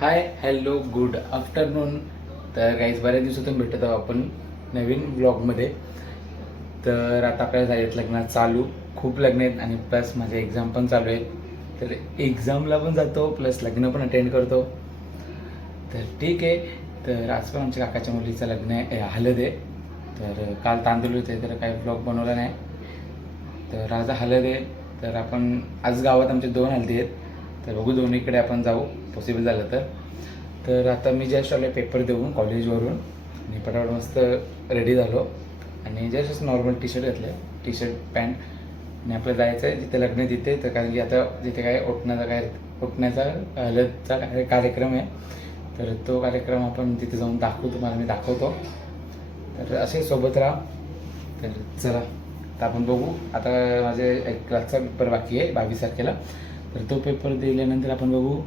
Hi hello good afternoon. तर काहीच बऱ्याच दिवसातून भेटत आहोत आपण नवीन ब्लॉगमध्ये. तर आता आपल्याला झालेत लग्न चालू, खूप लग्न आहेत आणि प्लस माझे एक्झाम पण चालू आहेत. तर एक्झामला पण जातो प्लस लग्न पण अटेंड करतो. तर ठीक आहे. तर आज पण आमच्या काकाच्या मुलीचं लग्न आहे, हळद आहे. तर काल तांदूळ होते तर काही ब्लॉग बनवला नाही. तर आज हळद आहे. तर आपण आज गावात आमचे 2 हळदी आहेत. तर बघू दोन्हीकडे आपण जाऊ पॉसिबल झालं तर. तर आता मी जस्ट आलो पेपर देऊन कॉलेजवरून आणि पटापट मस्त रेडी झालो आणि जस्ट नॉर्मल टी शर्ट घातलं, टी शर्ट पॅन्ट. आणि आपल्याला जायचं आहे जिथे लग्न तिथे. तर कारण की आता जिथे काय उठण्याचा हळदचा कार्यक्रम आहे. तर तो कार्यक्रम आपण तिथे जाऊन दाखवू, तुम्हाला मी दाखवतो. तर असे सोबत राहा. तर चला आता आपण बघू. आता माझे एक क्लासचा पेपर बाकी आहे 22 तारखेला. तर तो पेपर दिल्यानंतर आपण बघू,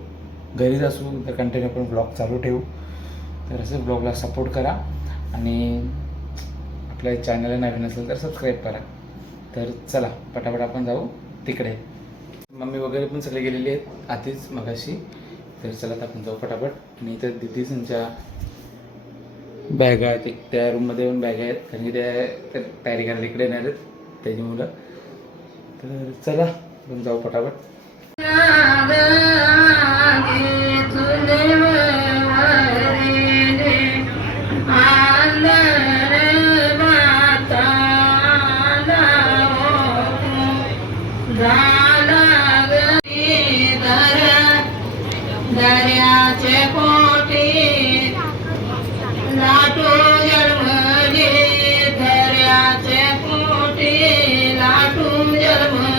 घरीच असू तर कंटिन्यू आपण ब्लॉग चालू ठेवू. तर असं ब्लॉगला सपोर्ट करा आणि आपल्या चॅनलला नवीन असेल तर सबस्क्राईब करा. तर चला पटापट आपण जाऊ तिकडे. मम्मी वगैरे पण सगळे गेलेली आहेत आधीच मगाशी. तर चला आता आपण जाऊ पटापट. आणि तर दिदी त्यांच्या बॅग आहेत, एक त्या रूममध्ये पण बॅग आहेत कारण की त्या तयारी करायला इकडे येणार आहेत त्याची मुलं. तर चला आपण जाऊ पटापट. दर्याचे पोटी लाटू जन्मली, दर्याचे पोटी लाटू जन्मली.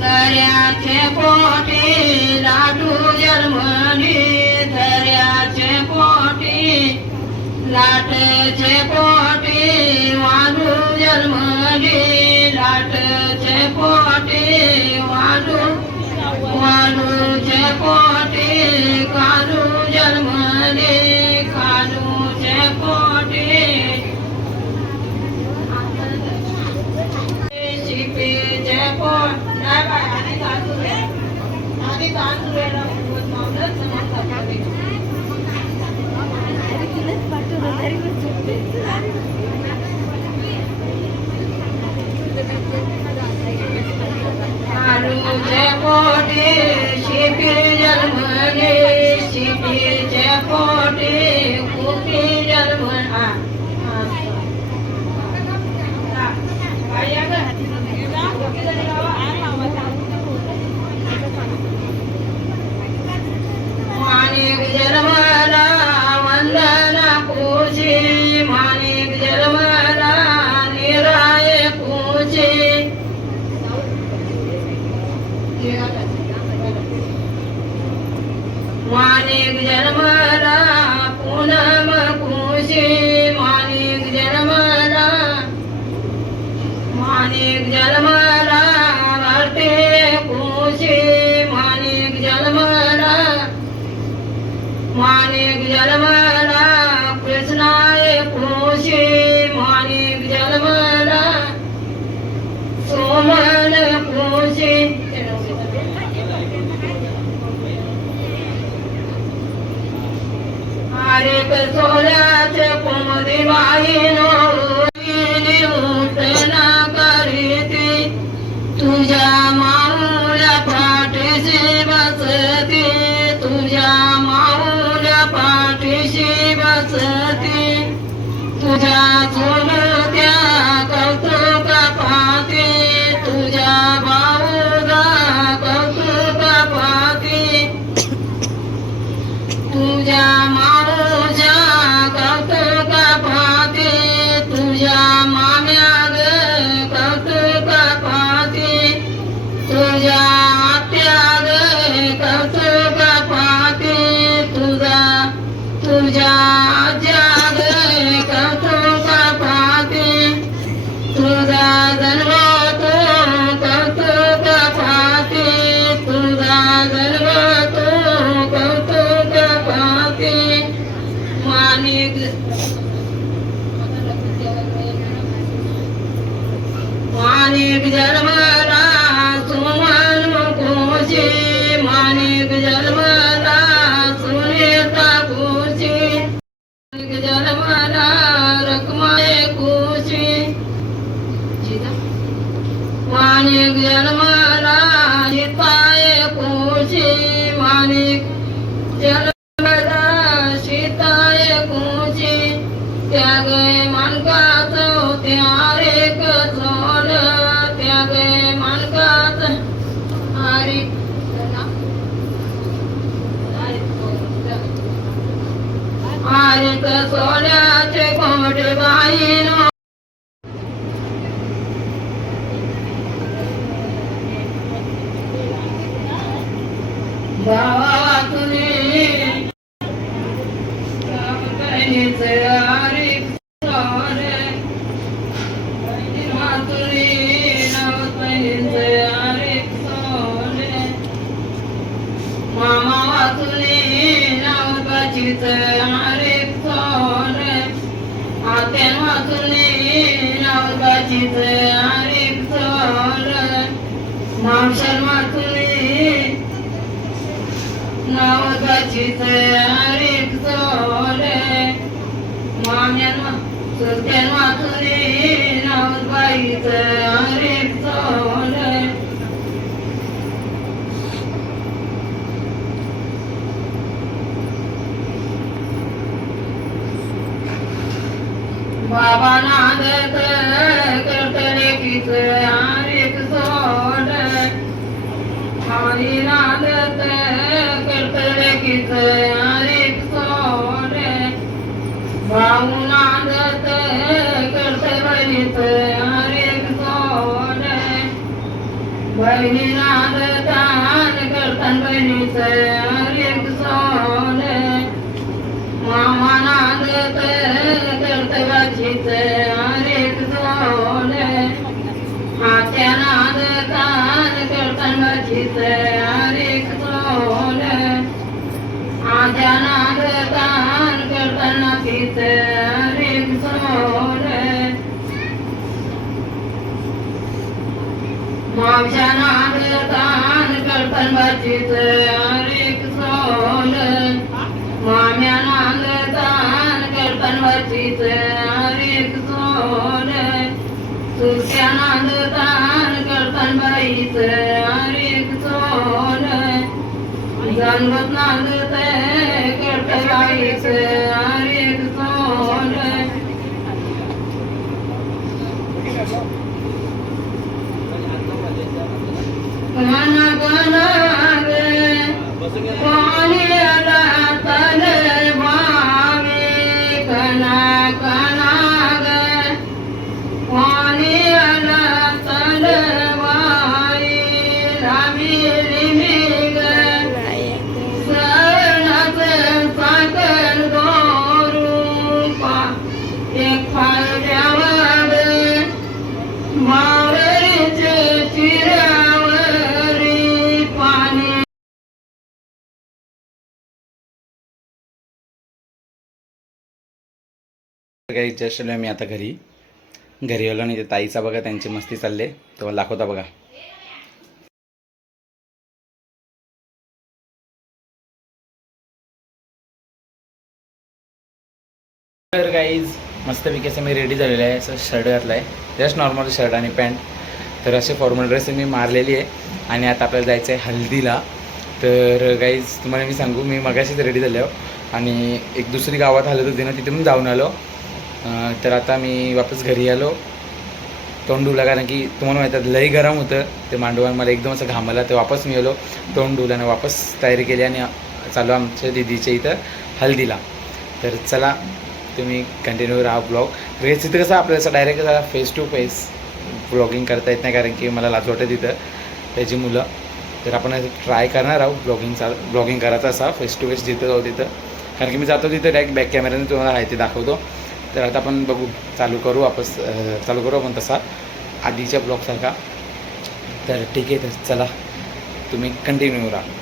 दर्याचे पोटी लाटू जन्मली, दर्याचे पोटी लाटचे पोटी वाढू जन्मली, लाटचे पोटी वाढूचे पोटी कालू जन्मली, कालूचे पोटी शिपीचे पोट. कालूचे पोटी शिपी जन्मली, शिपीचे पोटी कुपी जन्मला. माणिक जन्मला वंदना पूजी, माणिक जन्मला निराय पूजी. माणिक जन्मला पूनम पूजी, माणिक जन्मला, माणिक जन्मला घाटे पूजी, माणिक जन्मला, माणिक जन्मला कृष्णाय पूजी, माणिक जन्मला सोमन पूजी. हरेक सोल्याचे कुमुदी वाहिनो उठना करीती, तुझ्या माऊल्या पाठीशी बसती, तुझ्या माऊल्या पाठीशी बसती, तुझ्या चुलत्या कौतुक पाहती, तुझ्या भाऊजा कौतुक पाहती, तुझ्या माऊच्या कौतुक पाहती, सोन्याचे कोंबडे बाईनो भावा तुने बहिणीचे आरिक सोने मातुनी नवस बहिणीचे आरिक सोने मामा वाचुनी नवसाचीचे आरिक सोने आत्यान वाचुनी नवसाचीचे आरिक सोने मावशान वाचुनी नवसाचीचे आरिक सोने माम्यान चुलत्यान वाचुनी नवसबाईचे आरिक सोने बाबा नांदत करतलेकीचे आरिक सोने आई नांदत करतलेकीचे आरिक सोने भाऊ नांदत करते बहिणीचे आरिक सोने बहिणी नांदतान करतान बहिणीचे आरिक सोने मामा नांदत करते बाचीचे आरिक सोने आत्या नांदतान करतान बाचीचे आरिक सोने आत्या नांदतान करतान नातीचे आरिक सोने मावशा नांदतान करतान बाचीचे आरिक सोने माम्या नांदतान करतान बाचीचे आरिक सोने चुलत्या नांदतान करतान बाईचे आरिक सोने जानवत नांदते करते बाईचे आरिक सोने कना कना गे पाणी आला तले भावे कना कना गे पाणी आला तले भाई रामी लिमी गे सरणाचे साखर दोरू एक फायद्यावर मावळीचे चिरावरी पाणी काही जस्ट आलो मी आता घरी आलो आणि ते ताईचा बघा त्यांची मस्ती चालले तुम्हाला दाखवता बघा. तर गाईज मस्तपैकी असं मी रेडी झालेलं आहे. असं शर्ट घातला आहे, जस्ट नॉर्मल शर्ट आणि पॅन्ट. तर असे फॉर्मल ड्रेस मी मारलेली आहे आणि आता आपल्याला जायचं आहे हल्दीला. तर गाईज तुम्हाला मी सांगू, मी मगाशीच रेडी झालो आणि एक दुसरी गावात हलत होती ना, तिथून जाऊन आलो. तर आता मी वापस घरी आलो तोंड धुला, कारण की तुम्हाला माहीत आहे लई गरम होतं ते मांडवान, मला एकदम असं घामला. तर वापस मी आलो तोंड धुल्यानं, वापस तयारी केली आणि चालू आमच्या दीदीच्या इथं हल्दीला. तर चला तुम्ही कंटिन्यू राहा ब्लॉग. रेस इथं कसं आपल्याला असं direct face to face blogging करता येत नाही, कारण की मला लाज वाटत तिथं त्याची मुलं. तर आपण ट्राय करणार आहोत ब्लॉगिंग करायचं असा फेस टू फेस जिथं जाऊ तिथं, कारण की मी जातो तिथं डायरेक्ट बॅक कॅमेऱ्याने तुम्हाला आहे ते दाखवतो. तर आता आपण बघू, चालू करू आपण तसा आधीच्या ब्लॉगसारखा. तर ठीक आहे, तर चला तुम्ही कंटिन्यू राहा.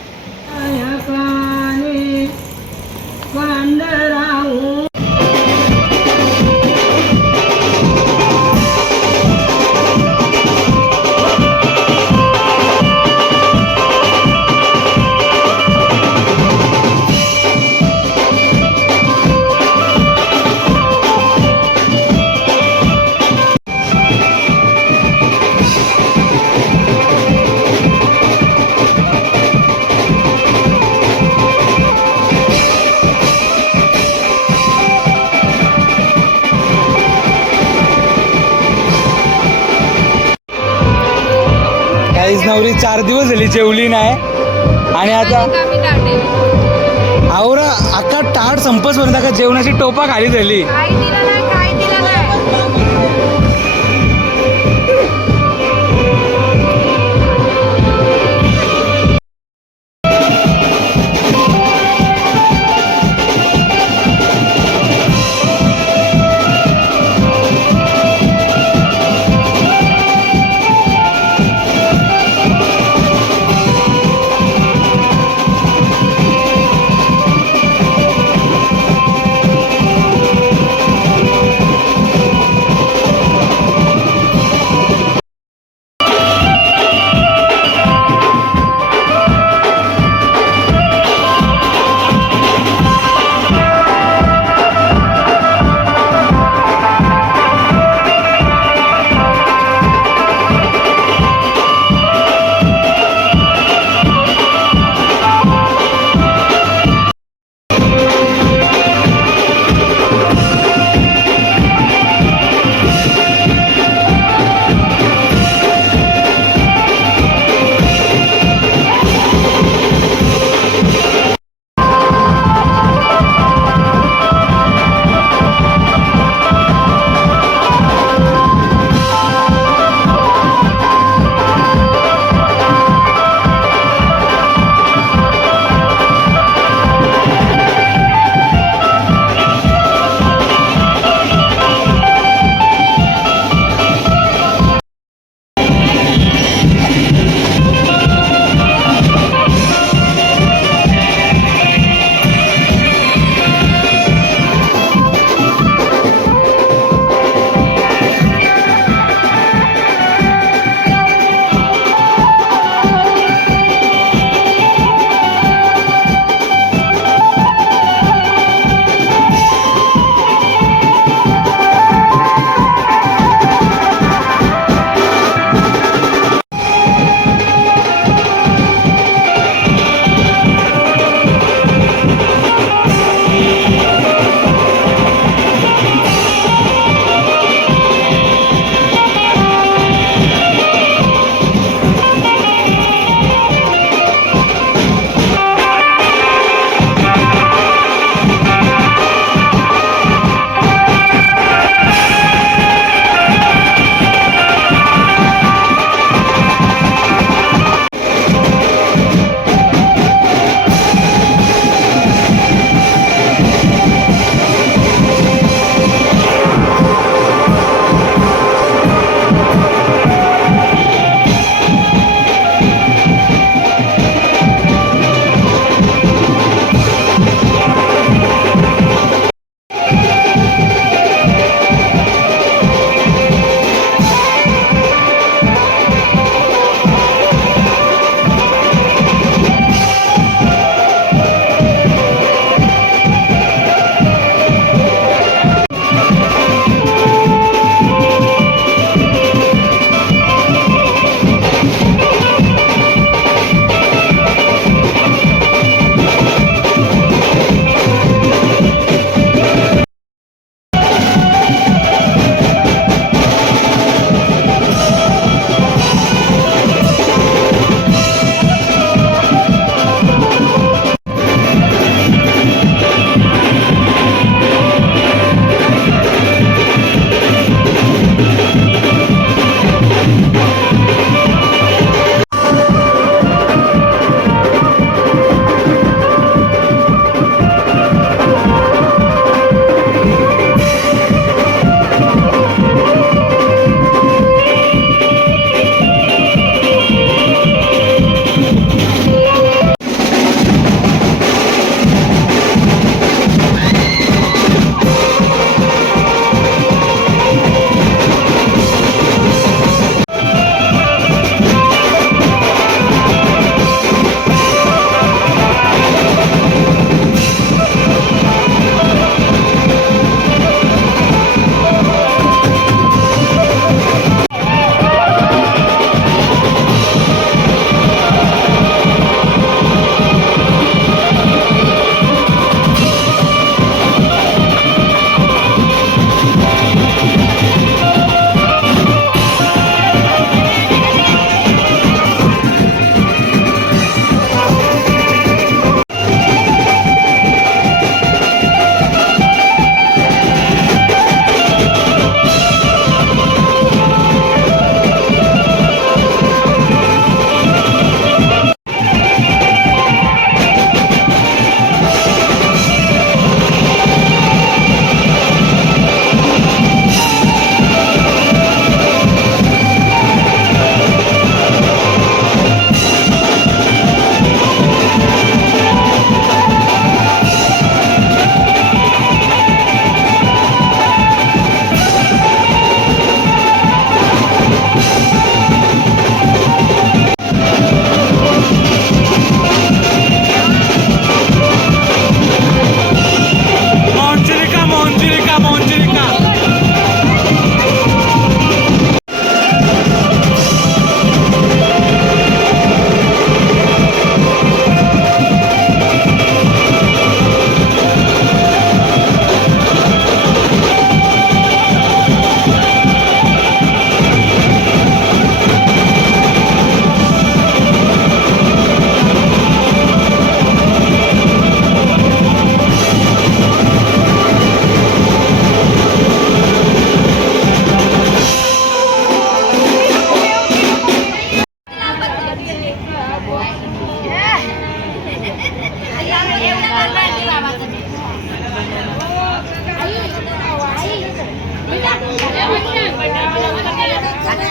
काहीच नवरी 4 दिवस झाली जेवली नाही आणि आता आवरा अख्खा ताट संपच पर्यंत का जेवणाची टोपा खाली झाली. काय दिलं नाही, काय दिलं नाही.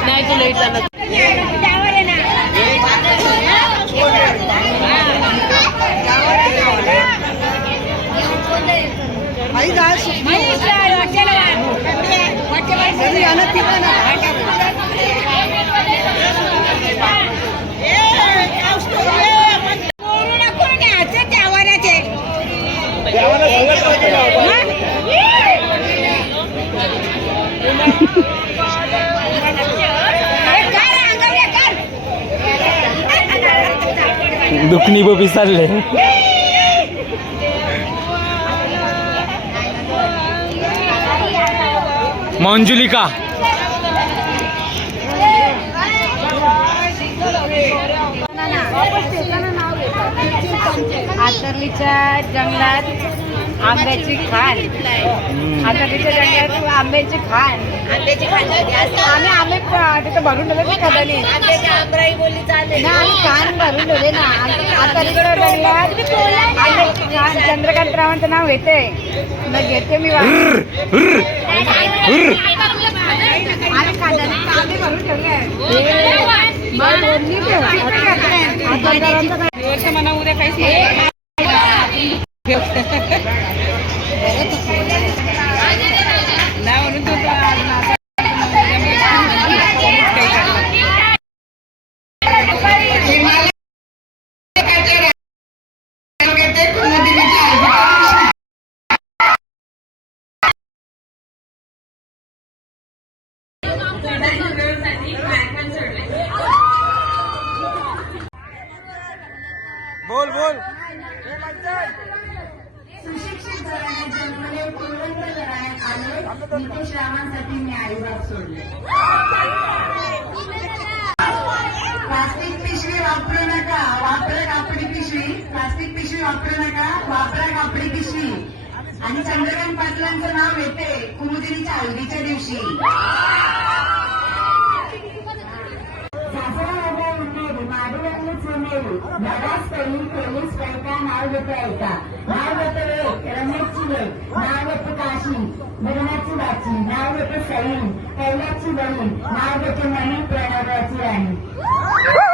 नाही तुला इथं दुखणी बबी चालले. मंजुलिका आतरलीच्या जंगलात आंब्याची खाण, आतरलीच्या जंगलात आंब्याची खाण, आम्ही आंबे तिथं भरून ठेवले ना खदानी, आम्ही खाण भरून ठेवले ना. आतरलीच्या जंगलात आंब्याची खाण, चंद्रकांतरावांचं नाव घेते न घेते मी. आम्ही खादानी आंबे भरून ठेवले. मना उद्या काहीच नाही. म्हणून बोल बोल. सुशिक्षित घराण्यात जन्मले, कुलवंत घराण्यात आले, नितेश रावांसाठी मी आईबाप सोडले. प्लास्टिक पिशवी वापरू नका, वापरा कापडी पिशवी. प्लास्टिक पिशवी वापरू नका, वापरा कापडी पिशवी. आणि चंद्रकांत पाटलांचं नाव येते कुमुदिनीच्या हळदीच्या दिवशी. पोलीस पैका नाव घेतो ऐका. नाव घेतो एक रमेशची लेक, नाव घेतो काशी भरणाची बाची, नाव घेतो सईन कैलाची बहीण, नाव घेतो म्हणून प्रणवाची राणी.